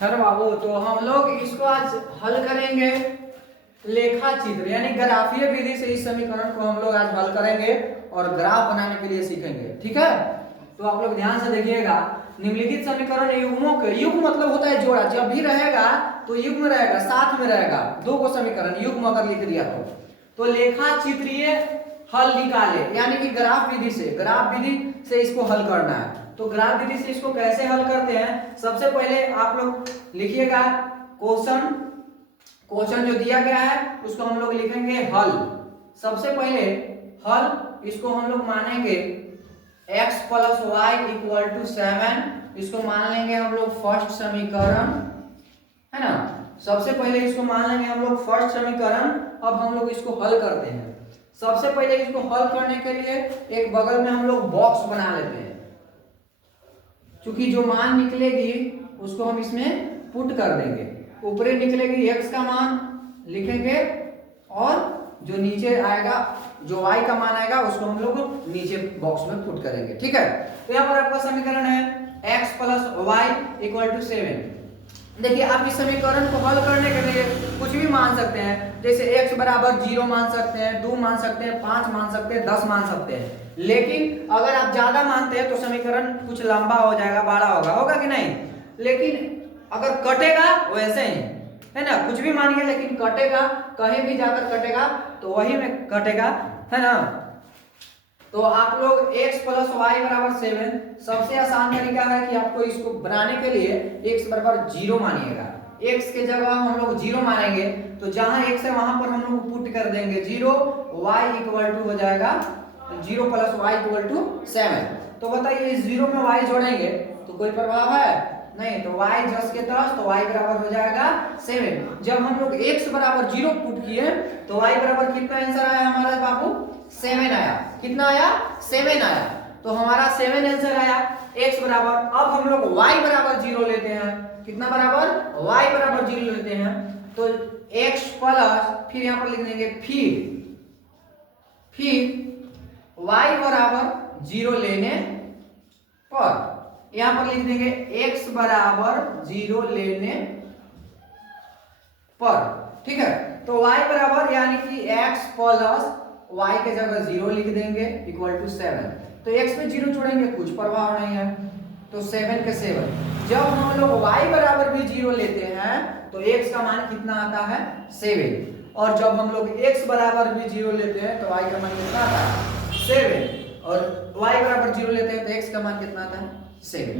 है ना बाबू। तो हम लोग इसको आज हल करेंगे लेखा चित्र यानी ग्राफीय विधि से। इस समीकरण को हम लोग आज हल करेंगे और ग्राफ बनाने के लिए सीखेंगे, ठीक है। तो आप लोग ध्यान से देखिएगा, निम्नलिखित समीकरण युग्मों के, युग्म मतलब होता है जोड़ा, जब भी रहेगा तो युग्म रहेगा, साथ में रहेगा। दो को समीकरण युग्म अगर लिख दिया तो लेखा चित्रीय हल निकाले यानी कि ग्राफ विधि से, ग्राफ विधि से इसको हल करना है। तो ग्राफ विधि से इसको कैसे हल करते हैं, सबसे पहले आप लोग लिखिएगा क्वेश्चन, क्वेश्चन जो दिया गया है उसको हम लोग लिखेंगे हल। सबसे पहले हल, इसको हम लोग मानेंगे x plus y equal to 7, इसको मान लेंगे हम लोग फर्स्ट समीकरण, है ना। सबसे पहले इसको मान लेंगे हम लोग फर्स्ट समीकरण। अब हम लोग इसको हल करते हैं। सबसे पहले इसको हल करने के लिए एक बगल में हम लोग बॉक्स बना लेते हैं, क्योंकि जो मान निकलेगी उसको हम इसमें पुट कर देंगे। ऊपरी निकलेगी x का मान लिखेंगे और जो नीचे आएगा, जो y का मान आएगा उसको हम लोग नीचे बॉक्स में पुट करेंगे, ठीक है। तो यहाँ पर आपका समीकरण है x plus y equal to 7। देखिए आप इस समीकरण को हल करने के लिए कुछ भी मान सकते हैं, जैसे x बराबर 0 मान सकते हैं, 2 मान सकते हैं, 5 मान सकते हैं, 10 मान सकते हैं। लेकिन अगर आप ज्यादा मानते हैं तो समीकरण कुछ लंबा हो जाएगा, बड़ा होगा कि नहीं। लेकिन अगर कटेगा वैसे ही, है ना, कुछ भी मानिए लेकिन कटेगा, कहीं भी जाकर कटेगा तो वही में कटेगा, है ना। तो आप लोग x प्लस वाई बराबर 7, सबसे आसान तरीका है कि आपको इसको बनाने के लिए x बराबर 0 मानिएगा। x के जगह हम लोग 0 मानेंगे तो जहां x है वहां पर हम लोग पुट कर देंगे 0, y इक्वल टू हो जाएगा 0 प्लस वाई इक्वल टू 7। तो बताइए इस 0 में y जोड़ेंगे तो कोई प्रभाव है नहीं, तो y 10 के 10 तो y बराबर हो जाएगा 7। जब हम लोग x बराबर 0 पुट किए तो y बराबर कितना आंसर आया हमारा बाबू, 7 आया। कितना आया, 7 आया। तो हमारा 7 आंसर आया x बराबर। अब हम लोग y बराबर 0 लेते हैं, कितना बराबर, y बराबर 0 लेते हैं। तो x प्लस, फिर यहां पर लिख देंगे फिर y बराबर 0 लेने पर, यहां पर लिख देंगे x बराबर 0 लेने पर, ठीक है। तो y बराबर यानी कि x प्लस y के जगह 0 लिख देंगे इक्वल टू 7। तो x में 0 जोड़ेंगे कुछ प्रभाव नहीं है, तो 7 के 7। जब हम लोग y बराबर भी 0 लेते हैं तो x का मान कितना आता है, 7। और जब हम लोग x बराबर भी 0 लेते हैं तो y का मान कितना आता है, 7। और y बराबर 0 लेते हैं तो x का मान कितना आता है, 7,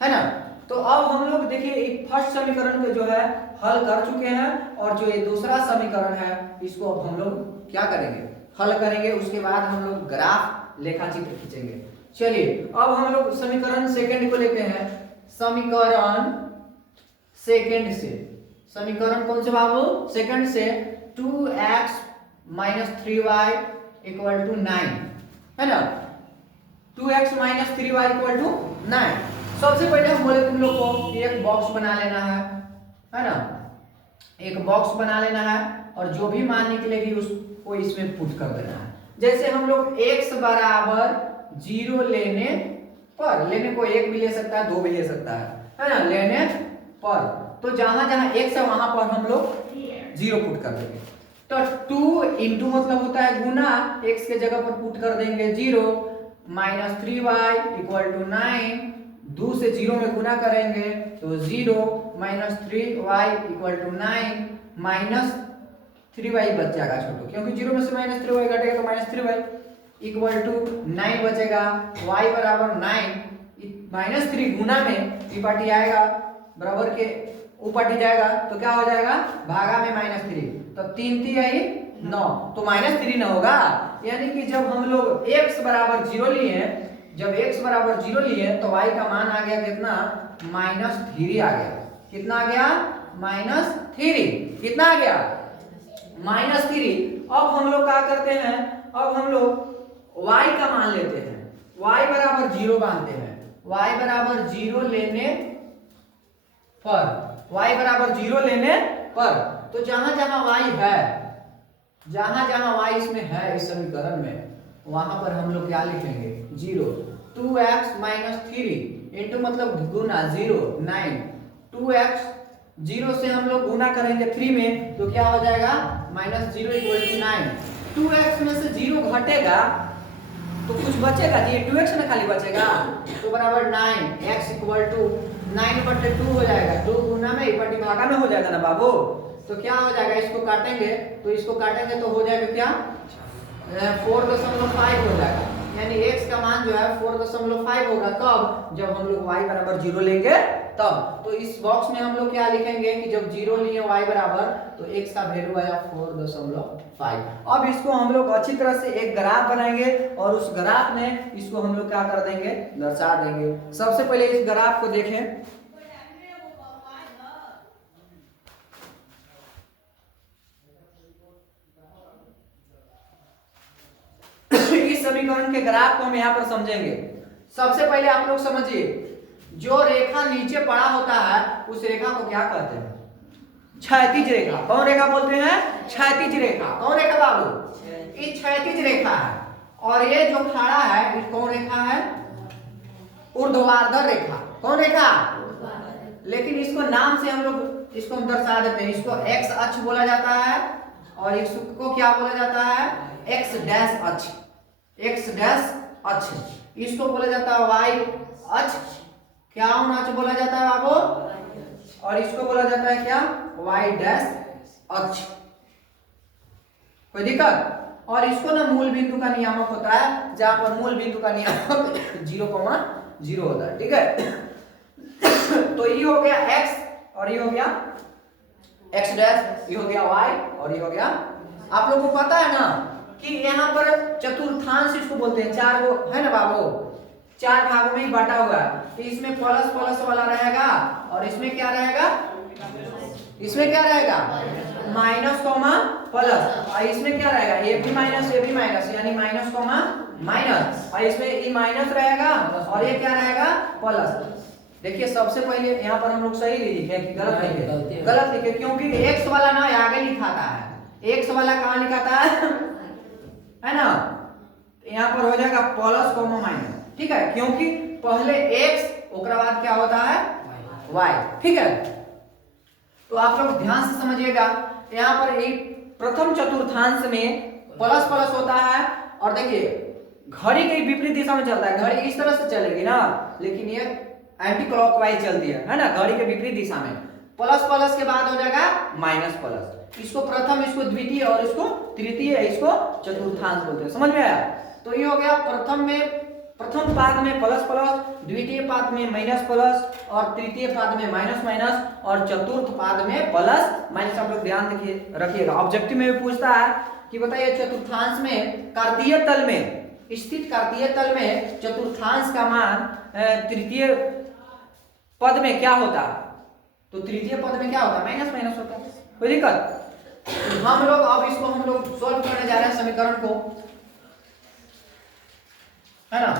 है ना। तो अब हम लोग देखिए एक फर्स्ट समीकरण को जो है हल कर चुके हैं, और जो ये दूसरा समीकरण है इसको अब हम लोग क्या करेंगे, हल करेंगे। उसके बाद हम लोग ग्राफ लेखा चित्र खींचेंगे। चलिए अब हम लोग समीकरण सेकंड को लेते हैं। समीकरण सेकंड से, समीकरण कौन से बाबू, सेकंड से 2x minus 3y equal to 9, है ना। 2x minus 3y equal to 9। सबसे पहले हम बोले तुम लोग को एक बॉक्स बना लेना है ना, एक बॉक्स बना लेना है और जो भी मान निकलेगी उसको इसमें पुट कर देना है। जैसे हम लोग x बराबर 0 लेने पर, लेने को 1 भी ले सकता है, 2 भी ले सकता है ना, लेने पर, तो जहां जहां x है वहां पर हम लोग 0 पुट कर देंगे। तो 2 इंटू मतलब होता है गुना, x के जगह पर पुट कर देंगे 0, माइनस 3y इक्वल टू 9, 2 से 0 में गुना करेंगे तो 0 minus 3y equal to 9, minus 3y बच जाएगा छोटो, क्योंकि 0 में से माइनस 3y घटेगा तो माइनस 3y इक्वल टू 9 बचेगा। y बराबर 9 माइनस 3 गुना में ई पार्टी आएगा, बराबर के ऊ पार्टी जाएगा तो क्या हो जाएगा, भागा में माइनस 3, तो 3 3 आई 9, तो माइनस 3 ना होगा। यानी कि जब हम लोग x बराबर 0 लिए, जब x बराबर 0 लिए तो y का मान आ गया कितना, माइनस 3 आ गया। कितना आ गया, माइनस 3। कितना आ गया, माइनस 3। अब हम लोग क्या करते हैं, अब हम लोग y का मान लेते हैं, y बराबर 0 मानते हैं। y बराबर 0 लेने पर, y बराबर 0 लेने पर, तो जहां जहां y है, जहां जहां y इसमें है इस समीकरण में, वहां पर हम लोग क्या लिखेंगे, 0। 2x माइनस 3 इंटू मतलब गुना 0 9, 2x 0 से हम लोग गुना करेंगे 3 में तो क्या हो जाएगा -0 = 9। 2x में से 0 घटेगा तो कुछ बचेगा जी, 2x ना खाली बचेगा तो बराबर 9, x = 9/2 हो जाएगा। 2 गुना में इपटी भागा में हो जाएगा ना बाबू। तो क्या हो जाएगा, इसको काटेंगे तो इसको काटेंगे तो हो जाएगा क्या 4.5 हो जाएगा। यानी x का मान जो है 4.5 होगा। कब, जब हम लोग y बराबर 0 लेंगे तब। तो इस बॉक्स में हम लोग क्या लिखेंगे कि जब 0 लिए y बराबर तो x का वैल्यू आया 4.5। अब इसको हम लोग अच्छी तरह से एक ग्राफ बनाएंगे और उस ग्राफ में इसको हम लोग क्या कर देंगे, दर्शा देंगे। सबसे पहले इस ग्राफ को देखें। इस समीकरण के ग्राफ को हम यहाँ पर समझेंगे। सबसे पहले आप लोग समझिए, जो रेखा नीचे पड़ा होता है उस रेखा को क्या कहते हैं, क्षैतिज रेखा। कौन रेखा बोलते हैं, क्षैतिज रेखा। कौन रेखा बाबू, ये क्षैतिज रेखा है। और ये जो खड़ा है ये कौन रेखा है, ऊर्ध्वाधर रेखा। कौन रेखा, लेकिन इसको नाम से हम लोग इसको हम दर्शा देते हैं। इसको x अक्ष बोला जाता है और इसको क्या बोला जाता है, x डैश अक्ष। x डैश अक्ष इसको बोला जाता है y अक्ष। क्या अक्ष बोला जाता है बाबू, और इसको बोला जाता है क्या, y डैश अक्ष। कोई दिक्कत। और इसको ना मूल बिंदु का नियामक होता है, जहां पर मूल बिंदु का नियामक 0,0 होता है। ठीक है। तो ये हो गया x और ये हो गया x डैश, ये हो गया y और ये हो गया। आप लोगों को पता है ना कि यहाँ पर चतुर्थांश इसको बोलते हैं, 4 गो है ना बाबू, 4 भागों में ही बांटा हुआ है। तो इसमें प्लस प्लस वाला रहेगा और इसमें क्या रहेगा, इसमें क्या रहेगा माइनस कॉमा प्लस, और इसमें क्या रहेगा ए भी माइनस यानी माइनस कॉमा माइनस, और इसमें ये माइनस रहेगा और ये क्या रहेगा प्लस। देखिए सबसे पहले यहाँ पर हम लोग सही लिखे कि गलत लिखे, गलत लिखे क्योंकि x वाला ना आगे लिखाता है, x वाला कहाँ लिखाता है ना, यहाँ पर हो जाएगा प्लस कॉमा माइनस। ठीक है, क्योंकि पहले x उसके बाद क्या होता है y। ठीक है, तो आप लोग ध्यान से समझिएगा। यहाँ पर एक प्रथम चतुर्थांश में प्लस प्लस होता है और देखिए घड़ी के विपरीत दिशा में चलता है। घड़ी इस तरह से चलेगी ना, लेकिन ये एंटी क्लॉकवाइज चलती है ना, घड़ी के विपरीत दिशा में। प्लस प्लस के बाद हो जाएगा माइनस प्लस। इसको प्रथम, इसको द्वितीय और इसको तृतीय, इसको चतुर्थांश बोलते हैं। समझ में आया। तो ये हो गया प्रथम पाद में प्लस प्लस, द्वितीय पाद में माइनस प्लस और तृतीय पाद में माइनस माइनस और चतुर्थ पाद में प्लस माइनस। आप लोग ध्यान रखिएगा, ऑब्जेक्टिव में भी पूछता है कि बताइए चतुर्थांश में कार्तीय तल में स्थित कार्तीय तल में चतुर्थांश का मान तृतीय पद में क्या होता, तो तृतीय पद में क्या होता, माइनस माइनस होता। कोई दिक्कत। हम लोग अब इसको हम लोग सॉल्व करने जा रहे हैं समीकरण को, है ना।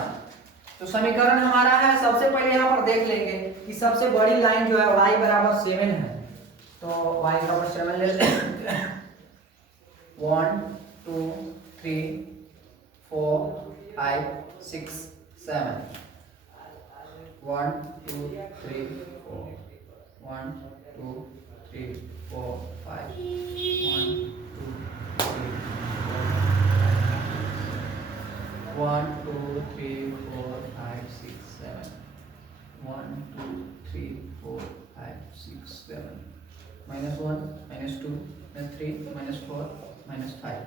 तो समीकरण हमारा है, सबसे पहले यहाँ पर देख लेंगे कि सबसे बड़ी लाइन जो है y बराबर 7 है। तो y बराबर 7 ले लेते हैं। 1 2 3 4 5 6 7 1 2 3 4 1 2 3 4 5 1 2 3 1 2 3 4 5 6 7 1 2 3 4 5 6 7 -1 -2 -3 -4 -5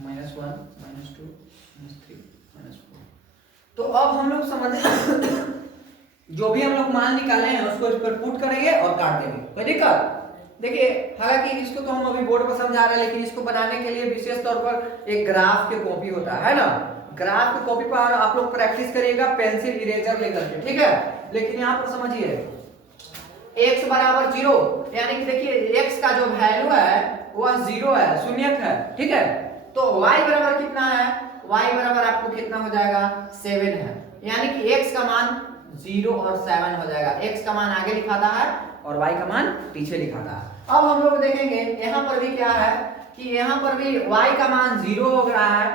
-1 -2 -3 -4। तो अब हम लोग समझ जो भी हम लोग मान निकाले हैं उसको इस पर पुट करेंगे और काट देंगे। कोई दिक्कत। देखिए हालांकि इसको तो हम अभी बोर्ड पर समझा रहे हैं, लेकिन इसको बनाने के लिए विशेष तौर पर एक ग्राफ के कॉपी होता है ना। ग्राफ की कॉपी पर आप लोग प्रैक्टिस करिएगा पेंसिल इरेजर लेकर के, ठीक है। लेकिन यहाँ पर समझिए x बराबर 0, यानी कि देखिए x का जो वैल्यू है वह 0 है, शून्यक है, ठीक है। तो y बराबर कितना है, y बराबर आपको कितना हो जाएगा 7 है, यानी कि x का मान 0 और 7 हो जाएगा। x का मान आगे लिखाता है और y का मान पीछे लिखाता है। अब हम लोग देखेंगे यहाँ पर भी क्या है कि यहाँ पर भी y का मान 0 हो रहा है,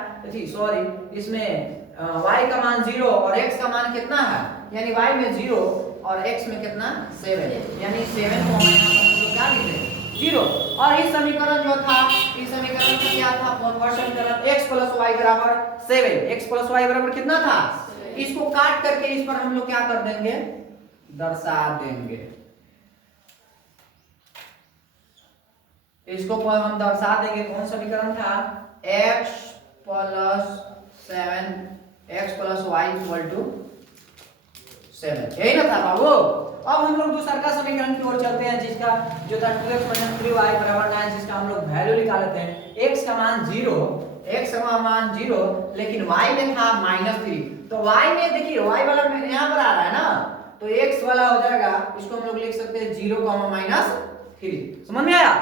सॉरी इसमें y का मान 0 और x का मान कितना है, यानी y में 0 और x में कितना 7, यानी 7 को हम यहाँ पर हम लोग क्या लिख रहे 0। और इस समीकरण जो था, इस समीकरण का क्या था, फर्स्ट समीकरण x + y बराबर 7, x + y बराबर कितना था, इसको काट करके इस पर हम लोग क्या कर देंगे, दर्शा देंगे। इसको हम दर्शा देंगे, कौन समीकरण था, x + 7 x + y = 7, यही ना था बाबू। अब हम लोग दूसरा का समीकरण की ओर चलते हैं, जिसका जो था 2x - 3y = 9, जिसका हम लोग वैल्यू निकाल लेते हैं। x का मान 0, x का मान 0, लेकिन y में था -3, तो y में देखिए y वाला यहाँ पर आ रहा है ना, तो x वाला हो जाएगा, इसको हम लोग लिख सकते हैं 0, -3। समझ में आया,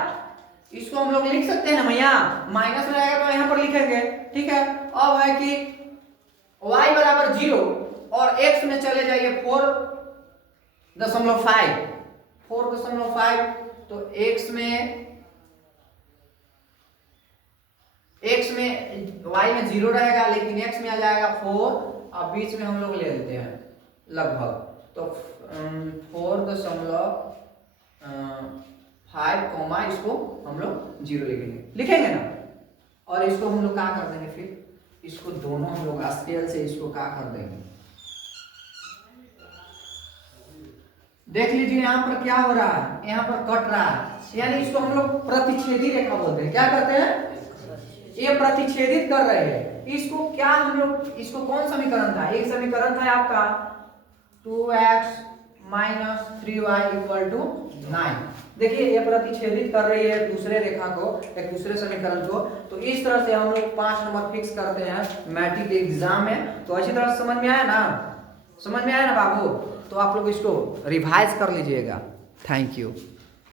इसको हम लोग लिख सकते हैं ना भैया, माइनस में आएगा तो यहाँ पर लिखेंगे, ठीक है। अब है कि y बराबर 0 और x में चले जाइए 4.5, तो x में y में 0 रहेगा, लेकिन x में आ जाएगा 4, और बीच में हम लोग ले लेते हैं लगभग, तो 4.5, इसको हम लोग 0 लिखेंगे ना, और इसको हम लोग क्या कर देंगे, फिर इसको दोनों हम लोग स्केल से इसको क्या कर देंगे, देख लीजिए यहाँ पर क्या हो रहा है, यहाँ पर कट रहा है, यानी इसको हम लोग प्रतिच्छेदी रेखा बोलते हैं। क्या करते हैं, ये प्रतिच्छेदित कर रहे हैं। इसको क्या हम लोग, इसको कौन समीकरण था, एक समीकरण था आपका 2x - 3y = 9। देखिए ये प्रतिच्छेदित कर रही है दूसरे रेखा को, एक दूसरे समीकरण को, तो इस तरह से हम लोग 5 नंबर फिक्स करते हैं मैट्रिक के एग्जाम में। तो अच्छी तरह से समझ में आया ना, बाबू, तो आप लोग इसको रिवाइज कर लीजिएगा। Thank you.